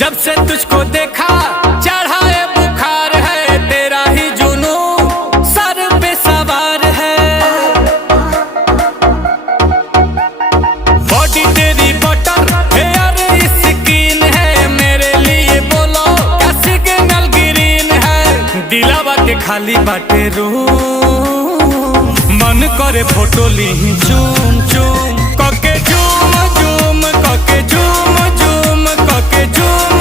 जब से तुझको देखा चढ़ा है बुखार है, तेरा ही जुनून सर पे सवार है। बॉडी तेरी बटर हेयर स्किन है, मेरे लिए बोलो क्या सिग्नल ग्रीन है। दिलावा के खाली बाटे रूम, मन करे फोटो ली चूम चूम कके, झूम झूम कके, झूम झूम कके, झूम